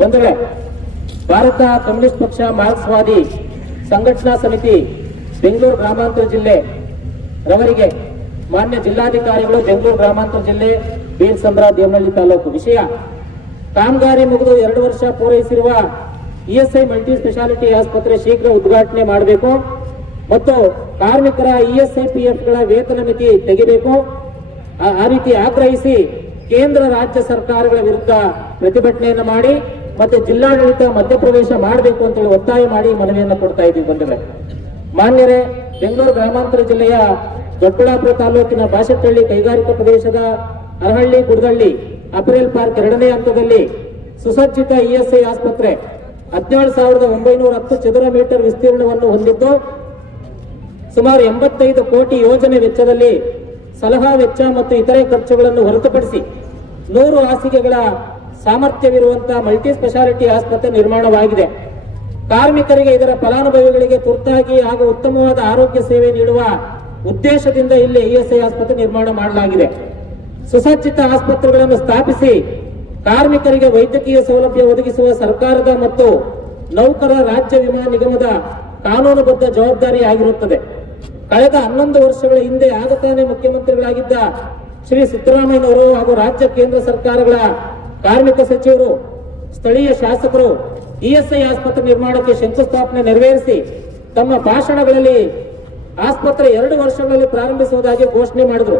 ಬಂಧುಗಳೇ ಭಾರತ ಕಮ್ಯುನಿಸ್ಟ್ ಪಕ್ಷ ಮಾರ್ಕ್ಸ್ವಾದಿ ಸಂಘಟನಾ ಸಮಿತಿ ಬೆಂಗಳೂರು ಗ್ರಾಮಾಂತರ ಜಿಲ್ಲೆ ರವರಿಗೆ ಮಾನ್ಯ ಜಿಲ್ಲಾಧಿಕಾರಿಗಳು ಬೆಂಗಳೂರು ಗ್ರಾಮಾಂತರ ಜಿಲ್ಲೆ ಬೀರ್ ಸಂಬ್ರ ದೇವನಹಳ್ಳಿ ತಾಲೂಕು. ವಿಷಯ, ಕಾಮಗಾರಿ ಮುಗಿದು ಎರಡು ವರ್ಷ ಪೂರೈಸಿರುವ ಇಎಸ್ಐ ಮಲ್ಟಿ ಸ್ಪೆಷಾಲಿಟಿ ಆಸ್ಪತ್ರೆ ಶೀಘ್ರ ಉದ್ಘಾಟನೆ ಮಾಡಬೇಕು ಮತ್ತು ಕಾರ್ಮಿಕರ ಇಎಸ್ಐ ಪಿ ಗಳ ವೇತನ ಮಿತಿ ತೆಗೆಬೇಕು. ಆ ರೀತಿ ಆಗ್ರಹಿಸಿ ಕೇಂದ್ರ, ರಾಜ್ಯ ಸರ್ಕಾರಗಳ ವಿರುದ್ಧ ಪ್ರತಿಭಟನೆಯನ್ನು ಮಾಡಿ ಮತ್ತೆ ಜಿಲ್ಲಾಡಳಿತ ಮಧ್ಯಪ್ರವೇಶ ಮಾಡಬೇಕು ಅಂತೇಳಿ ಒತ್ತಾಯ ಮಾಡಿ ಮನವಿಯನ್ನು ಕೊಡ್ತಾ ಇದ್ದೀವಿ ಬಂಧುಗಳೇ. ಮಾನ್ಯರೇ, ಬೆಂಗಳೂರು ಗ್ರಾಮಾಂತರ ಜಿಲ್ಲೆಯ ದೊಡ್ಡಬಳ್ಳಾಪುರ ತಾಲೂಕಿನ ಬಾಶೆಟ್ಟಹಳ್ಳಿ ಕೈಗಾರಿಕಾ ಪ್ರದೇಶದ ಅರಹಳ್ಳಿ, ಗುಡದಳ್ಳಿ, ಅಪ್ರಿಲ್ ಪಾರ್ಕ್ ಎರಡನೇ ಹಂತದಲ್ಲಿ ಸುಸಜ್ಜಿತ ಇಎಸ್ಐ ಆಸ್ಪತ್ರೆ ಹದಿನೇಳು ಸಾವಿರದ ಒಂಬೈನೂರ ಹತ್ತು ಚದರ ಮೀಟರ್ ವಿಸ್ತೀರ್ಣವನ್ನು ಹೊಂದಿದ್ದು, ಸುಮಾರು ಎಂಬತ್ತೈದು ಕೋಟಿ ಯೋಜನೆ ವೆಚ್ಚದಲ್ಲಿ ಸಲಹಾ ವೆಚ್ಚ ಮತ್ತು ಇತರೆ ಖರ್ಚುಗಳನ್ನು ಹೊರತುಪಡಿಸಿ ನೂರು ಹಾಸಿಗೆಗಳ ಸಾಮರ್ಥ್ಯವಿರುವಂತಹ ಮಲ್ಟಿ ಸ್ಪೆಷಾಲಿಟಿ ಆಸ್ಪತ್ರೆ ನಿರ್ಮಾಣವಾಗಿದೆ. ಕಾರ್ಮಿಕರಿಗೆ ಇದರ ಫಲಾನುಭವಿಗಳಿಗೆ ತುರ್ತಾಗಿ ಹಾಗೂ ಉತ್ತಮವಾದ ಆರೋಗ್ಯ ಸೇವೆ ನೀಡುವ ಉದ್ದೇಶದಿಂದ ಇಲ್ಲಿ ಇಎಸ್ಐ ಆಸ್ಪತ್ರೆ ನಿರ್ಮಾಣ ಮಾಡಲಾಗಿದೆ. ಸುಸಜ್ಜಿತ ಆಸ್ಪತ್ರೆಗಳನ್ನು ಸ್ಥಾಪಿಸಿ ಕಾರ್ಮಿಕರಿಗೆ ವೈದ್ಯಕೀಯ ಸೌಲಭ್ಯ ಒದಗಿಸುವ ಸರ್ಕಾರದ ಮತ್ತು ನೌಕರ ರಾಜ್ಯ ವಿಮಾ ನಿಗಮದ ಕಾನೂನುಬದ್ಧ ಜವಾಬ್ದಾರಿ ಆಗಿರುತ್ತದೆ. ಕಳೆದ ಹನ್ನೊಂದು ವರ್ಷಗಳ ಹಿಂದೆ ಆಗತಾನೆ ಮುಖ್ಯಮಂತ್ರಿಗಳಾಗಿದ್ದ ಶ್ರೀ ಸಿದ್ದರಾಮಯ್ಯನವರು ಹಾಗೂ ರಾಜ್ಯ ಕೇಂದ್ರ ಸರ್ಕಾರಗಳ ಕಾರ್ಮಿಕ ಸಚಿವರು, ಸ್ಥಳೀಯ ಶಾಸಕರು ಇಎಸ್ಐ ಆಸ್ಪತ್ರೆ ನಿರ್ಮಾಣಕ್ಕೆ ಶಂಕುಸ್ಥಾಪನೆ ನೆರವೇರಿಸಿ ತಮ್ಮ ಭಾಷಣಗಳಲ್ಲಿ ಆಸ್ಪತ್ರೆ ಎರಡು ವರ್ಷಗಳಲ್ಲಿ ಪ್ರಾರಂಭಿಸುವುದಾಗಿ ಘೋಷಣೆ ಮಾಡಿದ್ರು.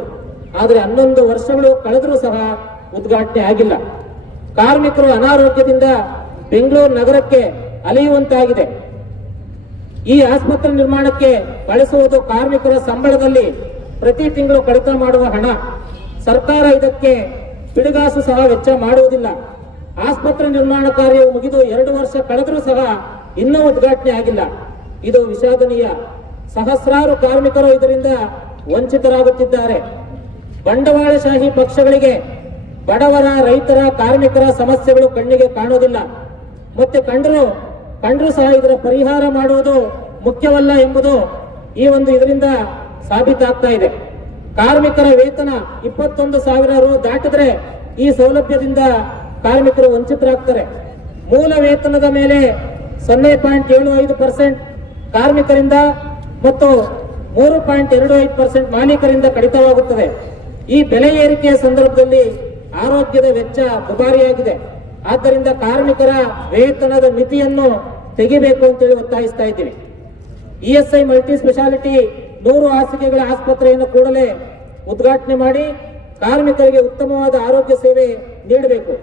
ಆದರೆ ಹನ್ನೊಂದು ವರ್ಷಗಳು ಕಳೆದರೂ ಸಹ ಉದ್ಘಾಟನೆ ಆಗಿಲ್ಲ. ಕಾರ್ಮಿಕರು ಅನಾರೋಗ್ಯದಿಂದ ಬೆಂಗಳೂರು ನಗರಕ್ಕೆ ಅಲೆಯುವಂತಾಗಿದೆ. ಈ ಆಸ್ಪತ್ರೆ ನಿರ್ಮಾಣಕ್ಕೆ ಬಳಸುವುದು ಕಾರ್ಮಿಕರ ಸಂಬಳದಲ್ಲಿ ಪ್ರತಿ ತಿಂಗಳು ಕಡಿತ ಮಾಡುವ ಹಣ. ಸರ್ಕಾರ ಇದಕ್ಕೆ ಬಿಡುಗಾಸು ಸಹ ವೆಚ್ಚ ಮಾಡುವುದಿಲ್ಲ. ಆಸ್ಪತ್ರೆ ನಿರ್ಮಾಣ ಕಾರ್ಯವು ಮುಗಿದು ಎರಡು ವರ್ಷ ಕಳೆದರೂ ಸಹ ಇನ್ನೂ ಉದ್ಘಾಟನೆ ಆಗಿಲ್ಲ. ಇದು ವಿಷಾದನೀಯ. ಸಹಸ್ರಾರು ಕಾರ್ಮಿಕರು ಇದರಿಂದ ವಂಚಿತರಾಗುತ್ತಿದ್ದಾರೆ. ಬಂಡವಾಳಶಾಹಿ ಪಕ್ಷಗಳಿಗೆ ಬಡವರ, ರೈತರ, ಕಾರ್ಮಿಕರ ಸಮಸ್ಯೆಗಳು ಕಣ್ಣಿಗೆ ಕಾಣುವುದಿಲ್ಲ ಮತ್ತೆ ಕಂಡರು, ಕಂಡರೂ ಸಹ ಇದರ ಪರಿಹಾರ ಮಾಡುವುದು ಮುಖ್ಯವಲ್ಲ ಎಂಬುದು ಈ ಒಂದು ಇದರಿಂದ ಸಾಬೀತಾಗ್ತಾ ಇದೆ. ಕಾರ್ಮಿಕರ ವೇತನ ಇಪ್ಪತ್ತೊಂದು ಸಾವಿರ ರು ದಾಟಿದ್ರೆ ಈ ಸೌಲಭ್ಯದಿಂದ ಕಾರ್ಮಿಕರು ವಂಚಿತರಾಗ್ತಾರೆ. ಮೂಲ ವೇತನದ ಮೇಲೆ ಸೊನ್ನೆ ಪಾಯಿಂಟ್ ಏಳು ಐದು ಪರ್ಸೆಂಟ್ ಕಾರ್ಮಿಕರಿಂದ ಮತ್ತು ಮೂರು ಪಾಯಿಂಟ್ ಎರಡು ಐದು ಪರ್ಸೆಂಟ್ ಮಾಲೀಕರಿಂದ ಕಡಿತವಾಗುತ್ತದೆ. ಈ ಬೆಲೆ ಏರಿಕೆಯ ಸಂದರ್ಭದಲ್ಲಿ ಆರೋಗ್ಯದ ವೆಚ್ಚ ದುಬಾರಿಯಾಗಿದೆ. ಆದ್ದರಿಂದ ಕಾರ್ಮಿಕರ ವೇತನದ ಮಿತಿಯನ್ನು ತೆಗಿಬೇಕು ಅಂತೇಳಿ ಒತ್ತಾಯಿಸ್ತಾ ಇದ್ದೀವಿ. ಇಎಸ್ಐ ಮಲ್ಟಿ ಸ್ಪೆಷಾಲಿಟಿ ನೂರು ಹಾಸಿಗೆಗಳ ಆಸ್ಪತ್ರೆಯನ್ನು ಕೂಡಲೇ ಉದ್ಘಾಟನೆ ಮಾಡಿ ಕಾರ್ಮಿಕರಿಗೆ ಉತ್ತಮವಾದ ಆರೋಗ್ಯ ಸೇವೆ ನೀಡಬೇಕು.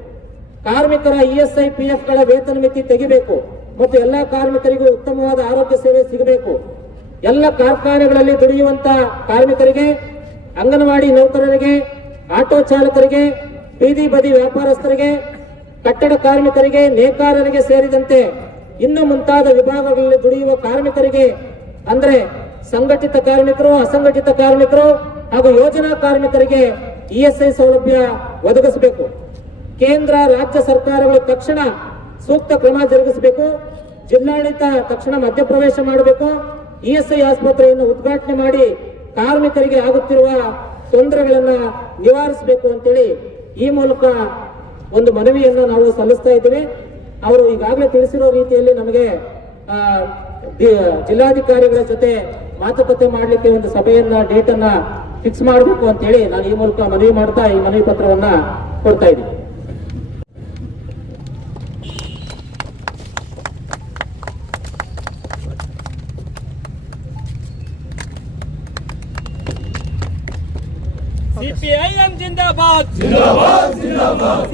ಕಾರ್ಮಿಕರ ಇಎಸ್ಐ ಪಿ ಎಫ್ಗಳ ವೇತನ ಮಿತಿ ತೆಗಿಬೇಕು ಮತ್ತು ಎಲ್ಲಾ ಕಾರ್ಮಿಕರಿಗೂ ಉತ್ತಮವಾದ ಆರೋಗ್ಯ ಸೇವೆ ಸಿಗಬೇಕು. ಎಲ್ಲ ಕಾರ್ಖಾನೆಗಳಲ್ಲಿ ದುಡಿಯುವಂತ ಕಾರ್ಮಿಕರಿಗೆ, ಅಂಗನವಾಡಿ ನೌಕರರಿಗೆ, ಆಟೋ ಚಾಲಕರಿಗೆ, ಬೀದಿ ಬದಿ ವ್ಯಾಪಾರಸ್ಥರಿಗೆ, ಕಟ್ಟಡ ಕಾರ್ಮಿಕರಿಗೆ, ನೇಕಾರರಿಗೆ ಸೇರಿದಂತೆ ಇನ್ನು ಮುಂತಾದ ವಿಭಾಗಗಳಲ್ಲಿ ದುಡಿಯುವ ಕಾರ್ಮಿಕರಿಗೆ ಅಂದ್ರೆ ಸಂಘಟಿತ ಕಾರ್ಮಿಕರು, ಅಸಂಘಟಿತ ಕಾರ್ಮಿಕರು ಹಾಗೂ ಯೋಜನಾ ಕಾರ್ಮಿಕರಿಗೆ ಇಎಸ್ಐ ಸೌಲಭ್ಯ ಒದಗಿಸಬೇಕು. ಕೇಂದ್ರ, ರಾಜ್ಯ ಸರ್ಕಾರಗಳು ತಕ್ಷಣ ಸೂಕ್ತ ಕ್ರಮ ಜರುಗಿಸಬೇಕು. ಜಿಲ್ಲಾಡಳಿತ ತಕ್ಷಣ ಮಧ್ಯಪ್ರವೇಶ ಮಾಡಬೇಕು. ಇಎಸ್ಐ ಆಸ್ಪತ್ರೆಯನ್ನು ಉದ್ಘಾಟನೆ ಮಾಡಿ ಕಾರ್ಮಿಕರಿಗೆ ಆಗುತ್ತಿರುವ ತೊಂದರೆಗಳನ್ನ ನಿವಾರಿಸಬೇಕು ಅಂತೇಳಿ ಈ ಮೂಲಕ ಒಂದು ಮನವಿಯನ್ನು ನಾವು ಸಲ್ಲಿಸ್ತಾ ಇದ್ದೀವಿ. ಅವರು ಈಗಾಗಲೇ ತಿಳಿಸಿರೋ ರೀತಿಯಲ್ಲಿ ನಮಗೆ ಜಿಲ್ಲಾಧಿಕಾರಿಗಳ ಜೊತೆ ಮಾತುಕತೆ ಮಾಡಲಿಕ್ಕೆ ಒಂದು ಸಭೆಯನ್ನ ಡೇಟ್ ಅನ್ನ ಫಿಕ್ಸ್ ಮಾಡಬೇಕು ಅಂತೇಳಿ ನಾನು ಈ ಮೂಲಕ ಮನವಿ ಮಾಡ್ತಾ ಈ ಮನವಿ ಪತ್ರವನ್ನ ಕೊಡ್ತಾ ಇದ್ದೀನಿ. ಸಿಪಿಐಎಂ ಜಿಂದಾಬಾದ್. ಜಿಂದಾಬಾದ್ ಜಿಂದಾಬಾದ್.